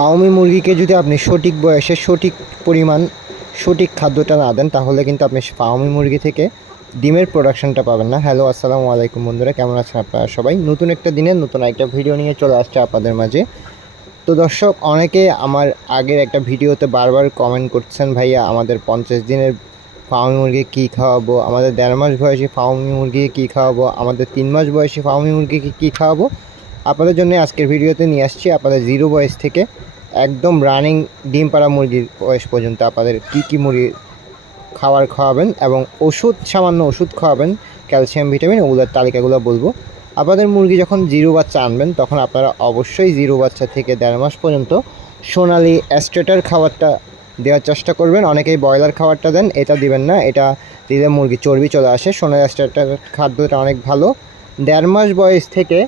Fermi মুরগিকে যদি আপনি সঠিক বয়সে সঠিক পরিমাণ সঠিক খাদ্যটা না দেন তাহলে কিন্তু আপনি ফার্মি মুরগি থেকে ডিমের প্রোডাকশনটা পাবেন না। হ্যালো, আসসালামু আলাইকুম বন্ধুরা, কেমন আছেন আপনারা সবাই? নতুন একটা দিনে নতুন একটা ভিডিও নিয়ে চলে আসছে আপনাদের মাঝে। তো দর্শক, অনেকে আমার আগের একটা ভিডিওতে বারবার কমেন্ট করছেন, ভাইয়া আমাদের 50 দিনের ফার্মি মুরগি কী খাওয়াবো, আমাদের 1.5 মাস বয়সী ফার্মি মুরগিকে কী খাওয়াবো, আমাদের 3 মাস বয়সী ফার্মি মুরগিকে কী খাওয়াবো। আপনাদের জন্য আজকের ভিডিওতে নিয়ে আসছি আপনাদের জিরো বয়স থেকে একদম রানিং ডিম পাড়া মুরগির বয়স পর্যন্ত আপনাদের কী মুরগি খাওয়াবেন এবং সামান্য ওষুধ খাওয়াবেন, ক্যালসিয়াম ভিটামিন, ওগুলোর তালিকাগুলো বলবো। আপনাদের মুরগি যখন জিরো বাচ্চা আনবেন তখন আপনারা অবশ্যই জিরো বাচ্চা থেকে 1.5 মাস পর্যন্ত সোনালি অ্যাস্ট্রেটার খাবারটা দেওয়ার চেষ্টা করবেন। অনেকেই ব্রয়লার খাবারটা দেন, এটা দিবেন না, এটা দিলে মুরগি চর্বি চলে আসে। সোনালি অ্যাস্ট্রেটার খাদ্যটা অনেক ভালো। 1.5 মাস বয়স থেকে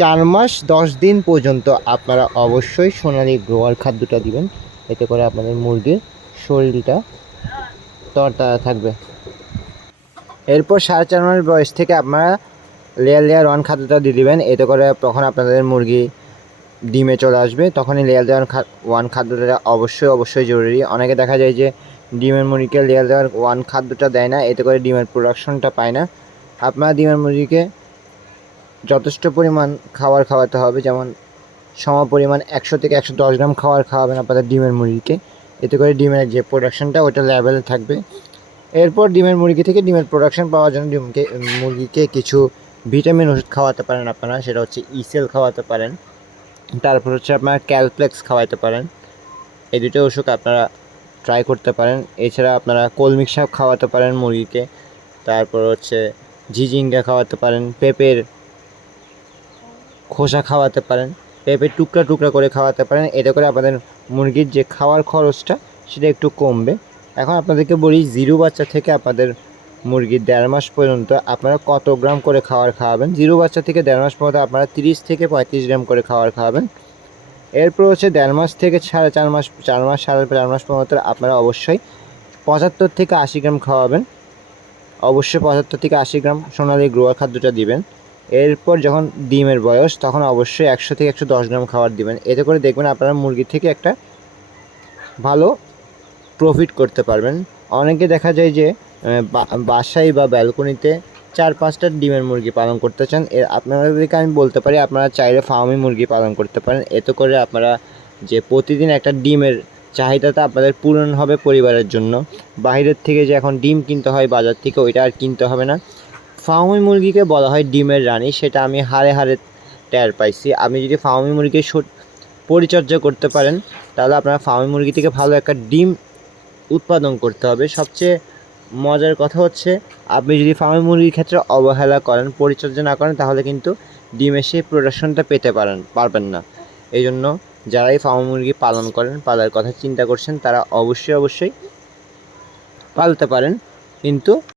4 মাস 10 দিন পর্যন্ত আপনারা অবশ্যই সোনালি গ্রোয়ার খাদ্যটা দিবেন, এতে করে আপনাদের মুরগির শরীরটা তরতাজা থাকবে। এরপর 4.5 মাস বয়স থেকে আপনারা লেয়ার ওয়ান খাদ্যটা দিয়ে দেবেন, এতে করে তখন আপনাদের মুরগি ডিমে চলে আসবে। তখনই লেয়ার ওয়ান খাদ্যটা অবশ্যই জরুরি। অনেকে দেখা যায় যে ডিমের মুরগিকে লেয়ার ওয়ান খাদ্যটা দেয় না, এতে করে ডিমের প্রোডাকশনটা পায় না। আপনারা ডিমের মুরগিকে যথেষ্ট পরিমাণ খাবার খাওয়াতে হবে, যেমন পরিমাণ 100 থেকে 110 গ্রাম খাওয়াবেন আপনাদের ডিমের মুরগিকে, এতে করে ডিমের যে প্রোডাকশনটা ওটা লেভেলে থাকবে। এরপর ডিমের মুরগি থেকে ডিমের প্রোডাকশন পাওয়ার জন্য মুরগিকে কিছু ভিটামিন ওষুধ খাওয়াতে পারেন আপনারা, সেটা হচ্ছে ইসেল খাওয়াতে পারেন, তারপর হচ্ছে আপনারা ক্যালপ্লেক্স খাওয়াতে পারেন। এই দুটো ওষুধ আপনারা ট্রাই করতে পারেন। এছাড়া আপনারা কলমি শাক খাওয়াতে পারেন মুরগিকে, তারপর হচ্ছে ঝিঝিঙ্গা খাওয়াতে পারেন, পেঁপের খোসা খাওয়াতে পারেন, পেঁপের টুকরা করে খাওয়াতে পারেন। এতে করে আপনাদের মুরগির যে খাওয়ার খরচটা সেটা একটু কমবে। এখন আপনাদেরকে বলি, জিরো বাচ্চা থেকে আপনাদের মুরগির 1.5 মাস পর্যন্ত আপনারা কত গ্রাম করে খাওয়াবেন। জিরো বাচ্চা থেকে 1.5 মাস পর্যন্ত আপনারা 30 থেকে 35 গ্রাম করে খাওয়াবেন। এরপর হচ্ছে 1.5 মাস থেকে 4.5 মাস, 4.5 মাস পর্যন্ত আপনারা অবশ্যই 75 থেকে 80 গ্রাম খাওয়াবেন। অবশ্যই 75 থেকে 80 গ্রাম সোনালি গ্রোয়ার খাদ্যটা দিবেন। এরপর যখন ডিমের বয়স তখন অবশ্যই 100 থেকে 110 গ্রাম খাবার দিবেন। এতে করে দেখবেন আপনারা মুরগি থেকে একটা ভালো প্রফিট করতে পারবেন। অনেকে দেখা যায় যে বাসায় বা ব্যালকনিতে 4-5টা ডিমের মুরগি পালন করতে চান। আপনাদেরকে আমি বলতে পারি আপনারা চাইলে ফার্মি মুরগি পালন করতে পারেন। এতে করে আপনারা যে প্রতিদিন একটা ডিমের চাহিদাটা আপনাদের পূরণ হবে পরিবারের জন্য। বাইরের থেকে যে এখন ডিম কিনতে হয় বাজার থেকে, ওইটা আর কিনতে হবে না। ফার্মি মুরগিকে বলা হয় ডিমের রানী, সেটা আমি হাড়ে টের পাইছি। আপনি যদি ফার্মি মুরগির পরিচর্যা করতে পারেন তাহলে আপনারা ফার্মি মুরগি থেকে ভালো একটা ডিম উৎপাদন করতে হবে। সবচেয়ে মজার কথা হচ্ছে, আপনি যদি ফার্মি মুরগির ক্ষেত্রে অবহেলা করেন, পরিচর্যা না করেন, তাহলে কিন্তু ডিমের সেই প্রোডাকশনটা পেতে পারবেন না। এই জন্য যারাই ফার্মি মুরগি পালন করেন, পালার কথা চিন্তা করছেন, তারা অবশ্যই পালতে পারেন, কিন্তু